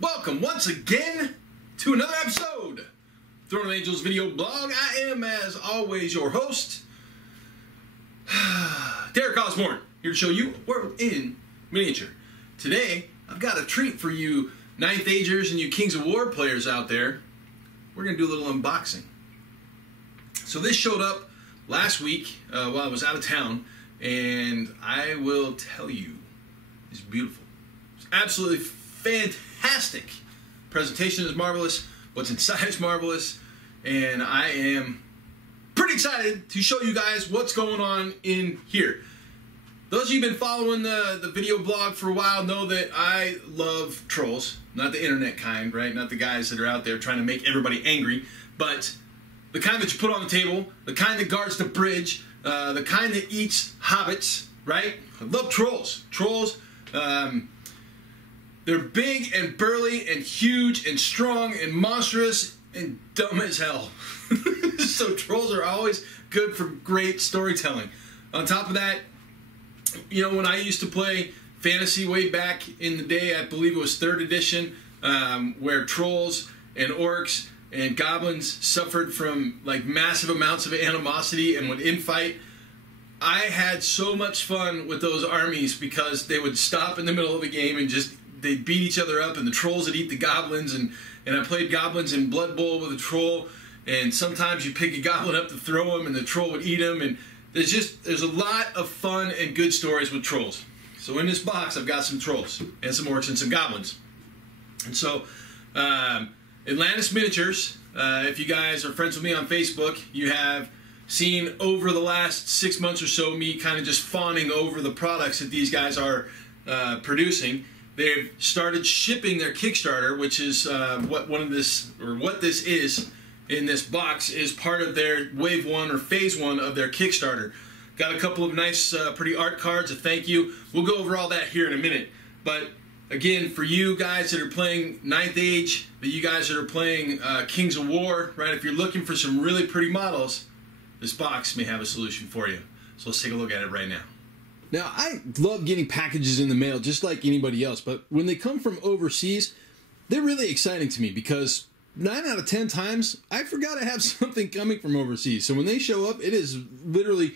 Welcome once again to another episode of Throne of Angels Video Blog. I am, as always, your host, Derek Osborne, here to show you a world in miniature. Today, I've got a treat for you 9th Agers and you Kings of War players out there. We're going to do a little unboxing. So this showed up last week while I was out of town, and I will tell you, it's beautiful. It's absolutely fantastic. Presentation is marvelous. What's inside is marvelous. And I am pretty excited to show you guys what's going on in here. Those of you who've been following the video blog for a while know that I love trolls. Not the internet kind, right? Not the guys that are out there trying to make everybody angry, but the kind that you put on the table, the kind that guards the bridge, the kind that eats hobbits, right? I love trolls. Trolls, they're big and burly and huge and strong and monstrous and dumb as hell. So trolls are always good for great storytelling. On top of that, you know, when I used to play fantasy way back in the day, I believe it was 3rd edition, where trolls and orcs and goblins suffered from like massive amounts of animosity and would infight. I had so much fun with those armies because they would stop in the middle of a game and just they'd beat each other up, and the trolls would eat the goblins, and I played goblins in Blood Bowl with a troll, and sometimes you pick a goblin up to throw him and the troll would eat him, and there's a lot of fun and good stories with trolls. So in this box I've got some trolls and some orcs and some goblins. And so Atlantis Miniatures, if you guys are friends with me on Facebook, you have seen over the last 6 months or so me kind of just fawning over the products that these guys are producing. They've started shipping their Kickstarter, which is what this is in this box is part of their Wave 1 or Phase 1 of their Kickstarter. Got a couple of nice, pretty art cards, a thank you. We'll go over all that here in a minute. But again, for you guys that are playing 9th Age, you guys that are playing Kings of War, right? If you're looking for some really pretty models, this box may have a solution for you. So let's take a look at it right now. Now, I love getting packages in the mail just like anybody else, but when they come from overseas, they're really exciting to me because 9 out of 10 times, I forgot I have something coming from overseas. So when they show up, it is literally,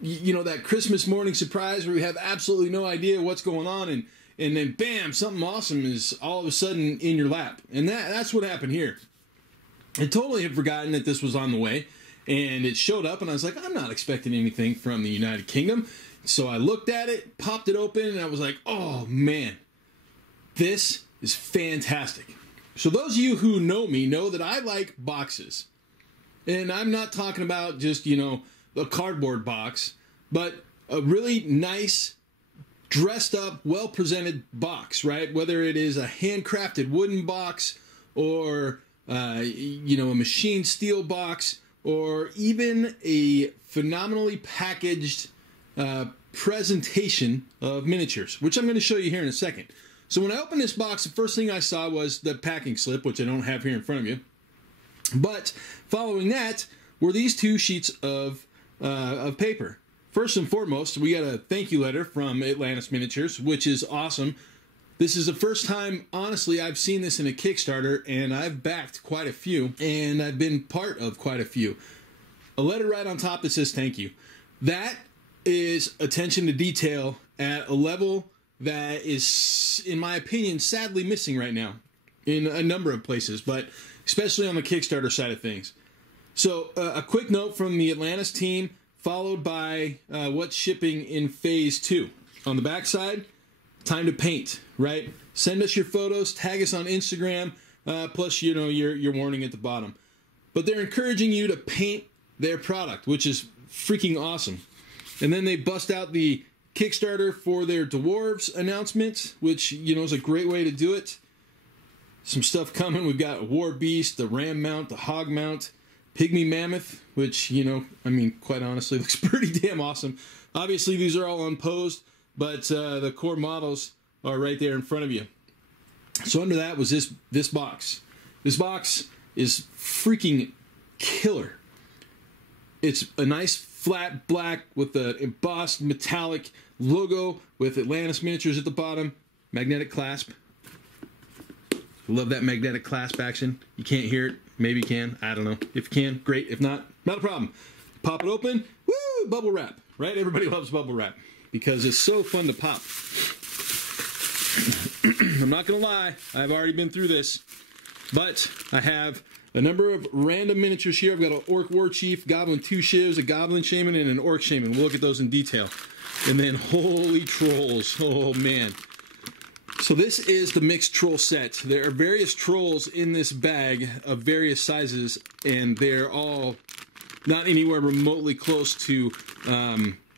you know, that Christmas morning surprise where we have absolutely no idea what's going on, and then bam, something awesome is all of a sudden in your lap. And that's what happened here. I totally had forgotten that this was on the way, and it showed up, and I was like, I'm not expecting anything from the United Kingdom. So I looked at it, popped it open, and I was like, oh man, this is fantastic. So those of you who know me know that I like boxes. And I'm not talking about just, you know, a cardboard box, but a really nice, dressed up, well-presented box, right? Whether it is a handcrafted wooden box or, you know, a machined steel box, or even a phenomenally packaged presentation of miniatures, which I'm going to show you here in a second. So when I opened this box, the first thing I saw was the packing slip, which I don't have here in front of you. But following that were these 2 sheets of paper. First and foremost, we got a thank you letter from Atlantis Miniatures, which is awesome. This is the first time, honestly, I've seen this in a Kickstarter, and I've backed quite a few, and I've been part of quite a few. A letter right on top that says thank you. That is attention to detail at a level that is, in my opinion, sadly missing right now in a number of places, but especially on the Kickstarter side of things. So a quick note from the Atlantis team, followed by what's shipping in Phase 2. On the back side, time to paint, right? Send us your photos, tag us on Instagram, plus, you know, your warning at the bottom. But they're encouraging you to paint their product, which is freaking awesome. And then they bust out the Kickstarter for their Dwarves announcement, which, you know, is a great way to do it. Some stuff coming. We've got a War Beast, the Ram Mount, the Hog Mount, Pygmy Mammoth, which, you know, I mean, quite honestly, looks pretty damn awesome. Obviously, these are all unposed, but the core models are right there in front of you. So under that was this box. This box is freaking killer. It's a nice flat black with the embossed metallic logo with Atlantis miniatures at the bottom. Magnetic clasp. Love that magnetic clasp action. You can't hear it. Maybe you can. I don't know. If you can, great. If not, not a problem. Pop it open. Woo! Bubble wrap. Right? Everybody loves bubble wrap because it's so fun to pop. I'm not going to lie. I've already been through this. But I have a number of random miniatures here. I've got an Orc War Chief, Goblin 2 Shivs, a Goblin Shaman, and an Orc Shaman. We'll look at those in detail. And then, holy trolls. Oh, man. So this is the mixed troll set. There are various trolls in this bag of various sizes, and they're all not anywhere remotely close to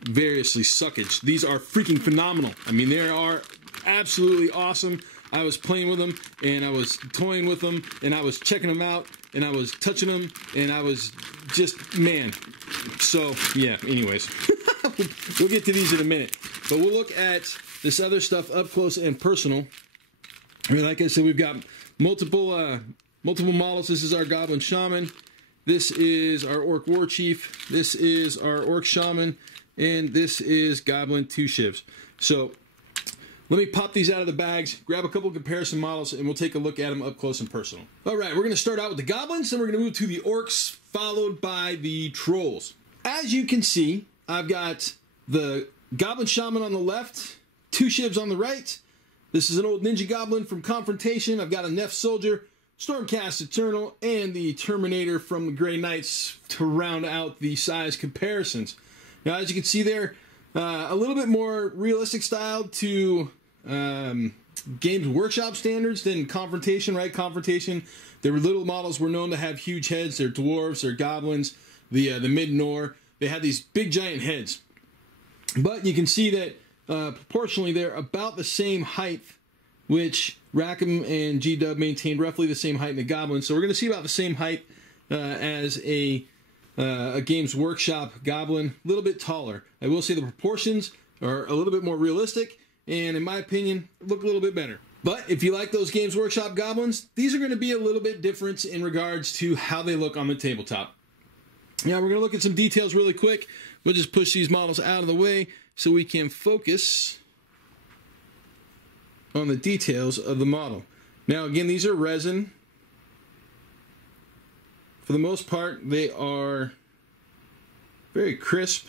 variously suckage. These are freaking phenomenal. I mean, they are absolutely awesome. I was playing with them, and I was toying with them, and I was checking them out, and I was touching them, and I was just, man. So, yeah, anyways. We'll get to these in a minute. But we'll look at this other stuff up close and personal. I mean, like I said, we've got multiple models. This is our Goblin Shaman. This is our Orc War Chief. This is our Orc Shaman. And this is Goblin 2 Shivs. So, let me pop these out of the bags, grab a couple comparison models, and we'll take a look at them up close and personal. Alright, we're going to start out with the Goblins, then we're going to move to the Orcs, followed by the Trolls. As you can see, I've got the Goblin Shaman on the left, 2 Shivs on the right. This is an old Ninja Goblin from Confrontation. I've got a Neff Soldier, Stormcast Eternal, and the Terminator from the Grey Knights to round out the size comparisons. Now, as you can see there, a little bit more realistic style to Games Workshop standards than Confrontation, right? Confrontation, their little models were known to have huge heads. They're dwarves, they're goblins, the Mid-Nor. They had these big giant heads. But you can see that proportionally they're about the same height, which Rackham and G-Dub maintained roughly the same height in the Goblin. So we're going to see about the same height as a Games Workshop Goblin, a little bit taller. I will say the proportions are a little bit more realistic, and in my opinion, look a little bit better. But if you like those Games Workshop Goblins, these are going to be a little bit different in regards to how they look on the tabletop. Now we're going to look at some details really quick. We'll just push these models out of the way so we can focus on the details of the model. Now again, these are resin. For the most part, they are very crisp.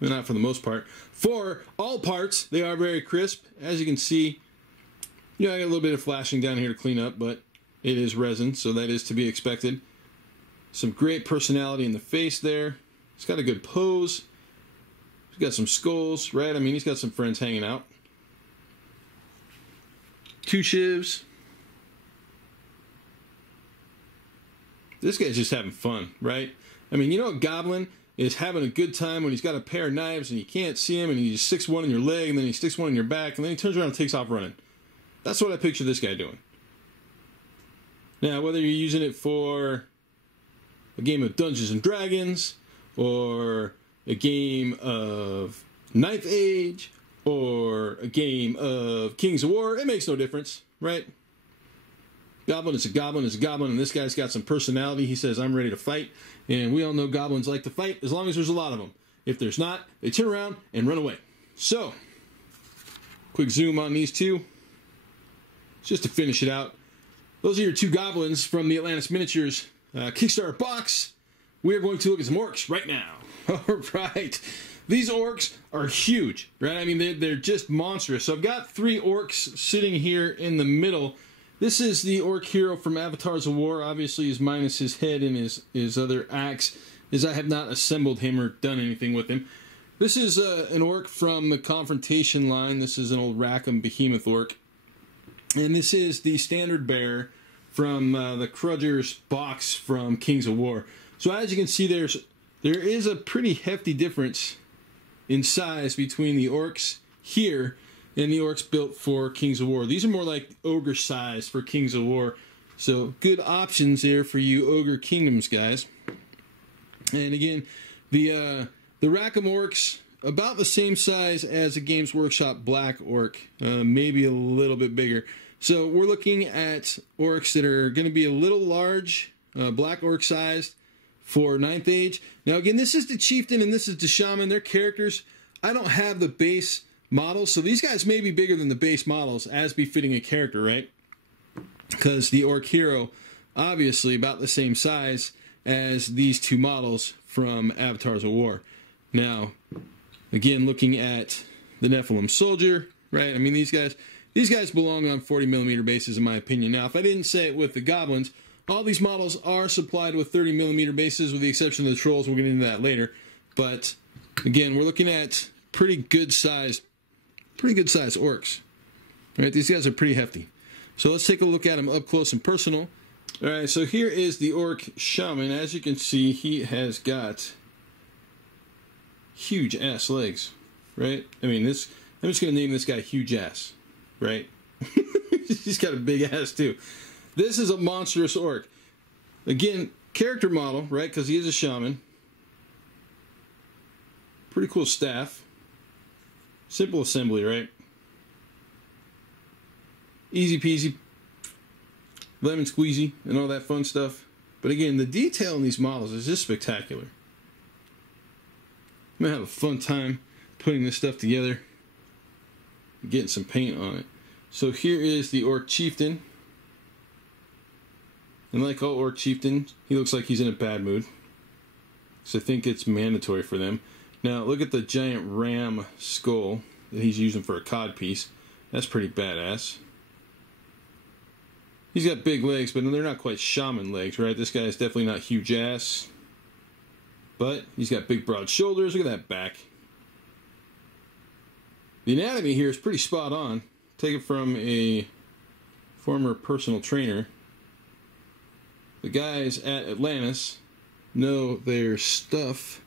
Well, not for the most part. For all parts, they are very crisp. As you can see, I got a little bit of flashing down here to clean up, but it is resin, so that is to be expected. Some great personality in the face there. He's got a good pose. He's got some skulls, right? I mean, he's got some friends hanging out. 2 Shivs. This guy's just having fun, right? I mean, you know, a Goblin is having a good time when he's got a pair of knives and you can't see him and he just sticks one in your leg and then he sticks one in your back and then he turns around and takes off running. That's what I picture this guy doing. Now, whether you're using it for a game of Dungeons and Dragons or a game of Knife Age or a game of Kings of War, it makes no difference, right? Goblin is a goblin is a goblin, and this guy's got some personality. He says, I'm ready to fight, and we all know goblins like to fight as long as there's a lot of them. If there's not, they turn around and run away. So, quick zoom on these two, just to finish it out. Those are your 2 goblins from the Atlantis Miniatures Kickstarter box. We are going to look at some orcs right now. All right. These orcs are huge, right? I mean, they're just monstrous. So I've got 3 orcs sitting here in the middle. This is the orc hero from Avatars of War. Obviously, he's minus his head and his other axe, as I have not assembled him or done anything with him. This is an orc from the Confrontation line. This is an old Rackham Behemoth orc. And this is the standard bearer from the Crudger's box from Kings of War. So as you can see, there is a pretty hefty difference in size between the orcs here and the orcs built for Kings of War. These are more like ogre size for Kings of War. So good options there for you Ogre Kingdoms guys. And again, the Rackham orcs, about the same size as a Games Workshop black orc, maybe a little bit bigger. So we're looking at orcs that are going to be a little large, black orc sized, for 9th Age. Now again, this is the Chieftain and this is the Shaman. Their characters, I don't have the base models, so these guys may be bigger than the base models as befitting a character, right? Because the Orc Hero, obviously about the same size as these two models from Avatars of War. Now, again, looking at the Nephilim Soldier, right? I mean, these guys belong on 40mm bases, in my opinion. Now, if I didn't say it with the Goblins, all these models are supplied with 30mm bases, with the exception of the Trolls. We'll get into that later. But again, we're looking at pretty good sized orcs. Right? These guys are pretty hefty. So let's take a look at them up close and personal. All right, so here is the Orc Shaman. As you can see, he has got huge ass legs, right? I mean, I'm just going to name this guy Huge Ass, right? He's got a big ass too. This is a monstrous orc. Again, character model, right? Because he is a shaman. Pretty cool staff. Simple assembly, right? Easy peasy, lemon squeezy, and all that fun stuff. But again, the detail in these models is just spectacular. I'm going to have a fun time putting this stuff together, getting some paint on it. So here is the Orc Chieftain. And like all Orc Chieftains, he looks like he's in a bad mood. So I think it's mandatory for them. Now look at the giant ram skull that he's using for a codpiece. That's pretty badass. He's got big legs, but they're not quite shaman legs, right? This guy is definitely not Huge Ass. But he's got big broad shoulders. Look at that back. The anatomy here is pretty spot on. Take it from a former personal trainer. The guys at Atlantis know their stuff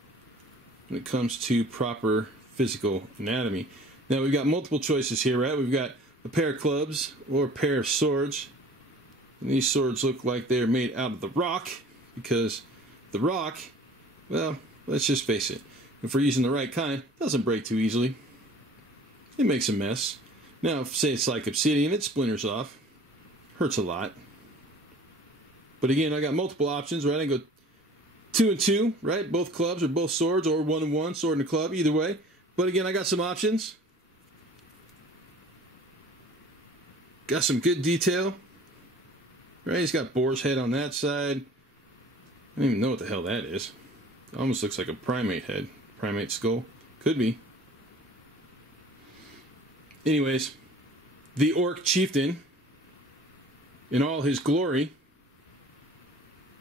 when it comes to proper physical anatomy. Now we've got multiple choices here, right? We've got a pair of clubs or a pair of swords. And these swords look like they're made out of the rock, because the rock, well, let's just face it, if we're using the right kind, it doesn't break too easily. It makes a mess. Now, if say it's like obsidian, it splinters off. Hurts a lot. But again, I got multiple options, right? I can go 2 and 2, right? Both clubs or both swords, or 1 and 1, sword and a club, either way. But again, I got some options. Got some good detail. Right, he's got boar's head on that side. I don't even know what the hell that is. It almost looks like a primate head. Primate skull. Could be. Anyways, the Orc Chieftain in all his glory.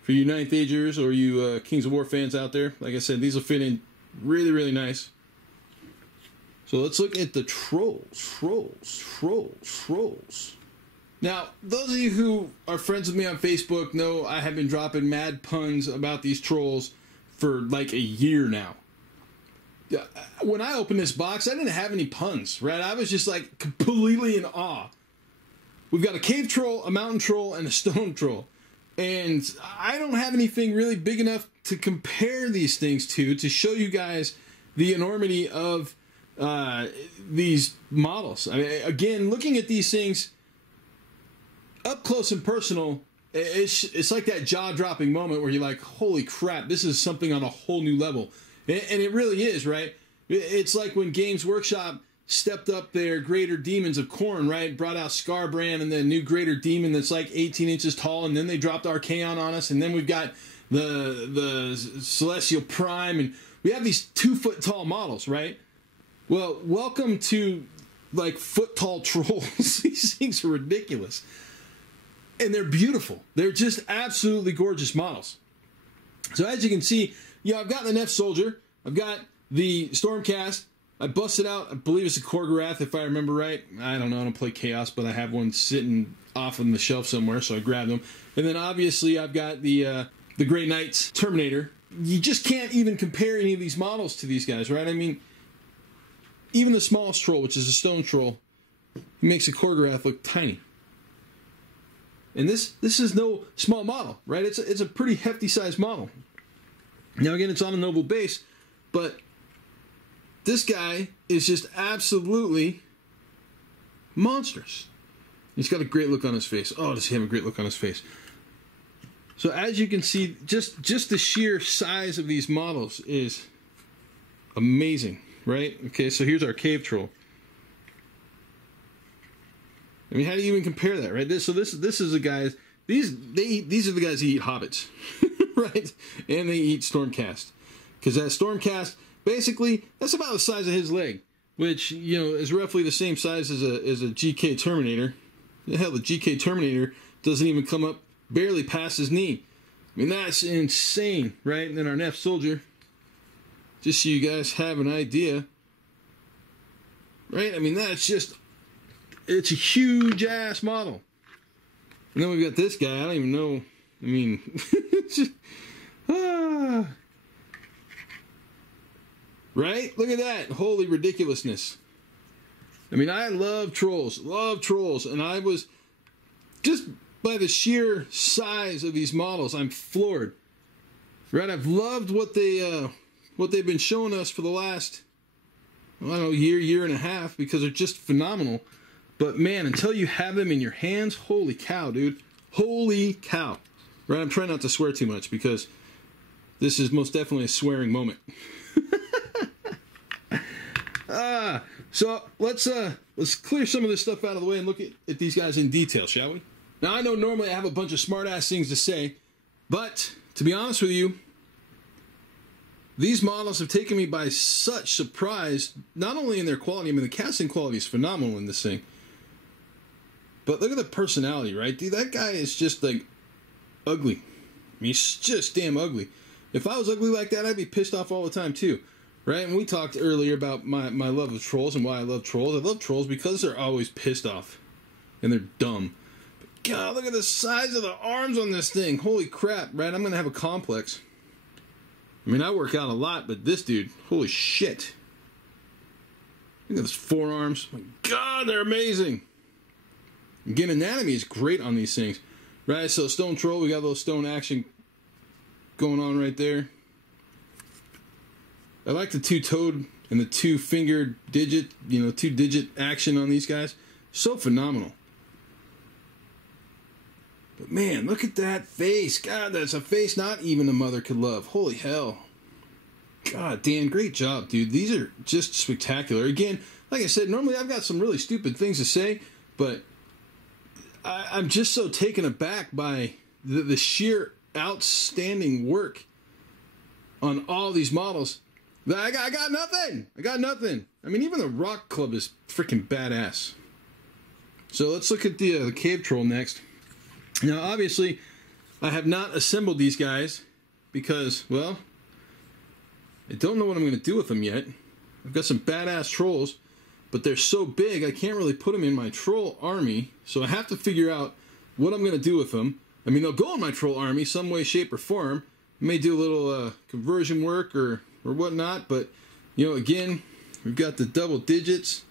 For you 9th Agers or you Kings of War fans out there, like I said, these will fit in really, really nice. So let's look at the trolls. Now, those of you who are friends with me on Facebook know I have been dropping mad puns about these trolls for like a year now. When I opened this box, I didn't have any puns, right? I was just like completely in awe. We've got a cave troll, a mountain troll, and a stone troll. And I don't have anything really big enough to compare these things to show you guys the enormity of these models. I mean, again, looking at these things up close and personal, it's like that jaw-dropping moment where you're like, holy crap, this is something on a whole new level. And it really is, right? It's like when Games Workshop stepped up their Greater Demons of Khorne, right? Brought out Scarbrand and the new Greater Demon that's like 18 inches tall, and then they dropped Archaon on us, and then we've got the Celestial Prime, and we have these 2-foot-tall models, right? Well, welcome to, like, foot-tall trolls. These things are ridiculous. And they're beautiful. They're just absolutely gorgeous models. So as you can see, I've got the Neph Soldier. I've got the Stormcast. I busted out, I believe it's a Korgorath, if I remember right. I don't know, I don't play Chaos, but I have one sitting off on the shelf somewhere, so I grabbed them. And then obviously I've got the Grey Knights Terminator. You just can't even compare any of these models to these guys, right? I mean, even the smallest troll, which is a stone troll, he makes a Korgorath look tiny. And this is no small model, right? It's a pretty hefty sized model. Now again, it's on a noble base, but this guy is just absolutely monstrous. He's got a great look on his face. Oh, does he have a great look on his face? So as you can see, just the sheer size of these models is amazing, right? Okay, so here's our cave troll. I mean, how do you even compare that, right? This is the guys. These are the guys who eat hobbits, right? And they eat stormcast, because that stormcast basically that's about the size of his leg, which is roughly the same size as a GK Terminator. Hell, the GK Terminator doesn't even come up barely past his knee. I mean, that's insane, right? And then our Neff soldier, just so you guys have an idea, right? I mean, it's a huge ass model. And then we've got this guy. I don't even know. I mean, right? Look at that. Holy ridiculousness. I mean, I love trolls, and I was just by the sheer size of these models, I'm floored. Right? I've loved what they've been showing us for the last, I don't know, year and a half, because they're just phenomenal. But man, until you have them in your hands, holy cow, dude. Holy cow. Right? I'm trying not to swear too much, because this is most definitely a swearing moment. So let's clear some of this stuff out of the way and look at these guys in detail, shall we? Now, I know normally I have a bunch of smart-ass things to say, but to be honest with you, these models have taken me by such surprise, not only in their quality. I mean, the casting quality is phenomenal in this thing, but look at the personality, right? Dude, that guy is just, like, ugly. I mean, he's just damn ugly. If I was ugly like that, I'd be pissed off all the time, too. Right? And we talked earlier about my love of trolls and why I love trolls. I love trolls because they're always pissed off. And they're dumb. But God, look at the size of the arms on this thing. Holy crap, right? I'm going to have a complex. I mean, I work out a lot, but this dude, holy shit. Look at those forearms. My God, they're amazing. Again, anatomy is great on these things. Right? So stone troll, we got a little stone action going on right there. I like the two-toed and the two-fingered digit, two-digit action on these guys. So phenomenal. But man, look at that face. God, that's a face not even a mother could love. Holy hell. God, Dan, great job, dude. These are just spectacular. Again, like I said, normally I've got some really stupid things to say, but I'm just so taken aback by the sheer outstanding work on all these models. I got nothing. I got nothing. I mean, even the rock club is freaking badass. So let's look at the cave troll next. Now, obviously, I have not assembled these guys because, well, I don't know what I'm going to do with them yet. I've got some badass trolls, but they're so big I can't really put them in my troll army. So I have to figure out what I'm going to do with them. I mean, they'll go in my troll army some way, shape, or form. I may do a little conversion work or whatnot, but again, we've got the double digits,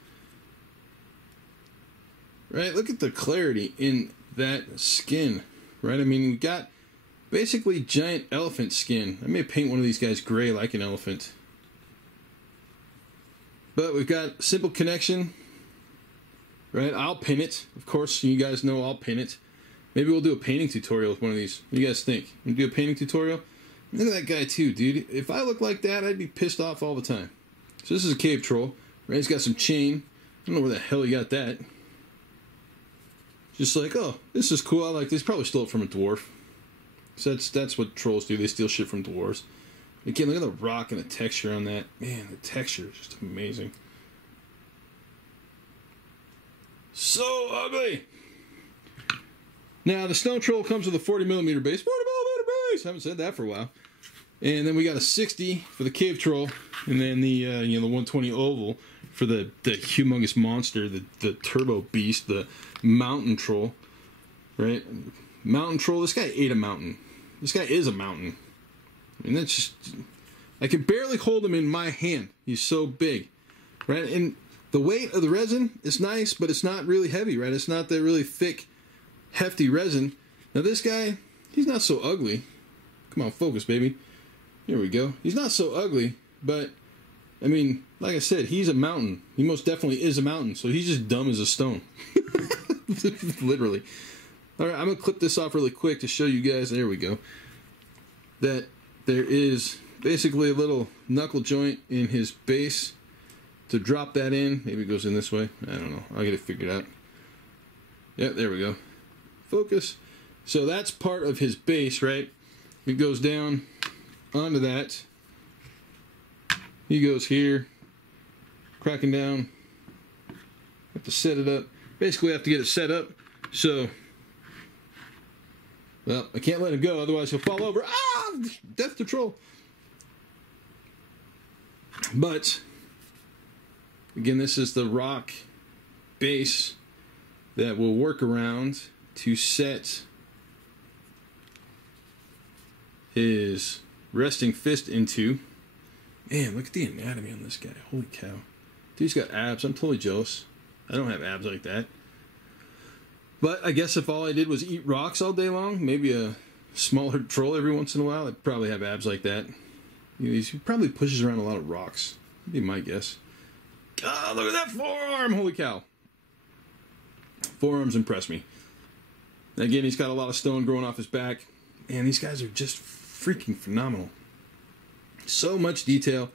right? Look at the clarity in that skin, right? I mean, we got basically giant elephant skin. I may paint one of these guys gray like an elephant, but we've got simple connection, right? I'll pin it, of course. You guys know I'll pin it. Maybe we'll do a painting tutorial with one of these. What do you guys think? We'll do a painting tutorial. Look at that guy too, dude. If I look like that, I'd be pissed off all the time. So this is a cave troll. Right? He's got some chain. I don't know where the hell he got that. Just like, oh, this is cool. I like this. Probably stole it from a dwarf. So that's what trolls do. They steal shit from dwarves. Again, look at the rock and the texture on that. Man, the texture is just amazing. So ugly. Now, the stone troll comes with a 40mm base. 40mm base! Haven't said that for a while. And then we got a 60 for the cave troll. And then the 120 oval for the humongous monster, the turbo beast, the mountain troll. Right? Mountain troll. This guy ate a mountain. This guy is a mountain. And that's just... I can barely hold him in my hand. He's so big. Right? And the weight of the resin is nice, but it's not really heavy, right? It's not that really thick, hefty resin. Now this guy, he's not so ugly. Come on, focus, baby. Here we go. He's not so ugly, but, I mean, like I said, he's a mountain. He most definitely is a mountain, so he's just dumb as a stone. Literally. Alright, I'm going to clip this off really quick to show you guys, there we go, that there is basically a little knuckle joint in his base to drop that in. Maybe it goes in this way. I don't know. I'll get it figured out. Yep, there we go. Focus. So that's part of his base, right? It goes down onto that. He goes here, cracking down. Have to set it up. Basically, I have to get it set up. So, well, I can't let him go, otherwise he'll fall over. Ah! Death to troll. But, again, this is the rock base that we'll work around to set his resting fist into. Man, look at the anatomy on this guy. Holy cow. Dude's got abs. I'm totally jealous. I don't have abs like that. But I guess if all I did was eat rocks all day long, maybe a smaller troll every once in a while, I'd probably have abs like that. He probably pushes around a lot of rocks. That'd be my guess. Oh, look at that forearm! Holy cow. Forearms impress me. Again, he's got a lot of stone growing off his back. Man, these guys are just freaking phenomenal. So much detail.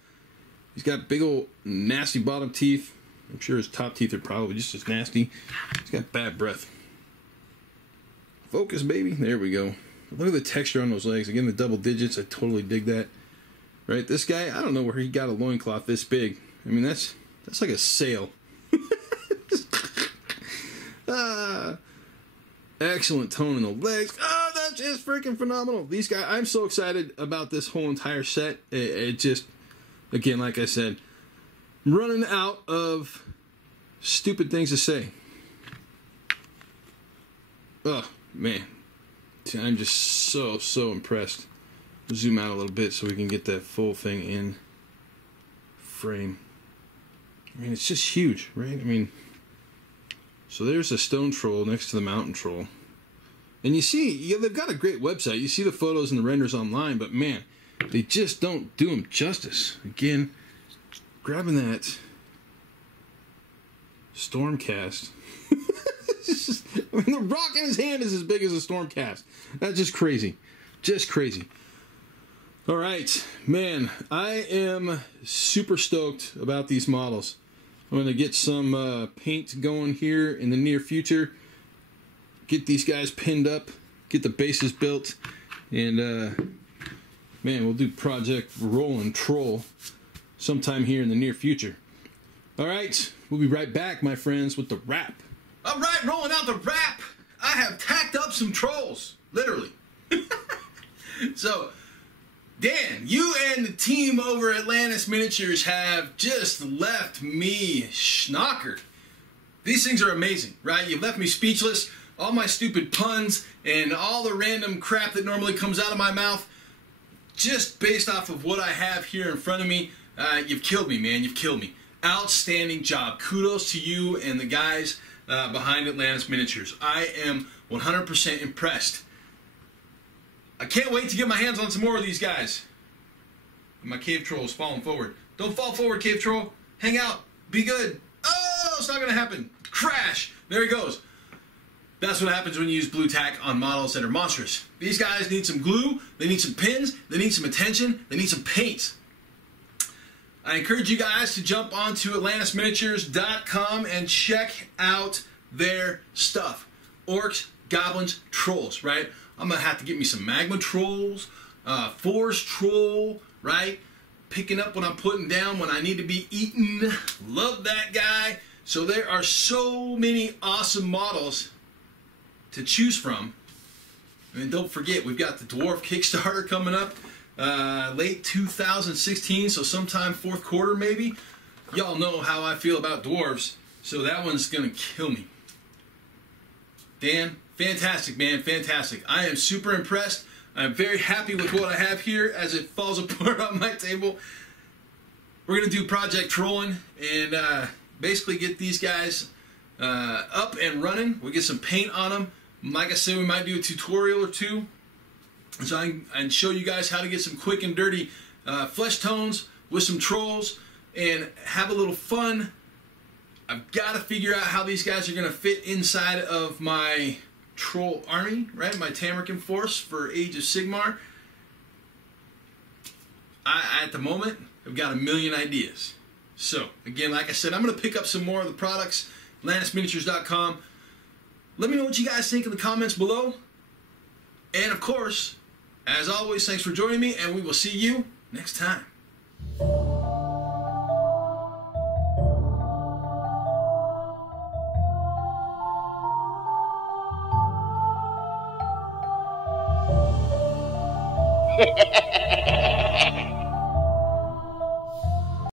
He's got big old nasty bottom teeth. I'm sure his top teeth are probably just as nasty. He's got bad breath. Focus, baby. There we go. Look at the texture on those legs. Again, the double digits. I totally dig that. Right? This guy, I don't know where he got a loincloth this big. I mean, that's like a sail. Excellent tone in the legs. Oh, that's just freaking phenomenal. These guys, I'm so excited about this whole entire set. It just, again, like I said, I'm running out of stupid things to say. Oh, man. I'm just so impressed. Zoom out a little bit so we can get that full thing in frame. I mean, it's just huge, right? I mean, so there's a stone troll next to the mountain troll. And you see, yeah, they've got a great website. You see the photos and the renders online, but man, they just don't do them justice. Again, grabbing that Stormcast. I mean, the rock in his hand is as big as a Stormcast. That's just crazy. Just crazy. All right, man, I am super stoked about these models. I'm going to get some paint going here in the near future. Get these guys pinned up. Get the bases built. And, man, we'll do Project Roll and Troll sometime here in the near future. All right, we'll be right back, my friends, with the wrap. All right, rolling out the wrap. I have tacked up some trolls, literally. So, Dan, you and the team over at Atlantis Miniatures have just left me schnockered. These things are amazing, right? You've left me speechless. All my stupid puns and all the random crap that normally comes out of my mouth, just based off of what I have here in front of me, you've killed me, man. You've killed me. Outstanding job. Kudos to you and the guys behind Atlantis Miniatures. I am 100% impressed. I can't wait to get my hands on some more of these guys. My cave troll is falling forward. Don't fall forward, cave troll. Hang out. Be good. Oh, it's not going to happen. Crash. There he goes. That's what happens when you use blue tack on models that are monstrous. These guys need some glue. They need some pins. They need some attention. They need some paint. I encourage you guys to jump onto AtlantisMiniatures.com and check out their stuff. Orcs, Goblins, Trolls, right? I'm going to have to get me some Magma Trolls, Forest Troll, right? Picking up what I'm putting down when I need to be eaten. Love that guy. So there are so many awesome models to choose from. And don't forget, we've got the Dwarf Kickstarter coming up. Late 2016, so sometime fourth quarter maybe. Y'all know how I feel about dwarves, so that one's gonna kill me. Dan, fantastic, man, fantastic. I am super impressed. I'm very happy with what I have here as it falls apart on my table. We're gonna do Project Trolling and basically get these guys up and running. We'll get some paint on them. Like I said, we might do a tutorial or two. So I can show you guys how to get some quick and dirty flesh tones with some trolls and have a little fun. I've got to figure out how these guys are going to fit inside of my troll army, right? My Tamrican force for Age of Sigmar. At the moment, I've got a million ideas. So, again, like I said, I'm going to pick up some more of the products, AtlantisMiniatures.com. Let me know what you guys think in the comments below. And, of course, as always, thanks for joining me, and we will see you next time.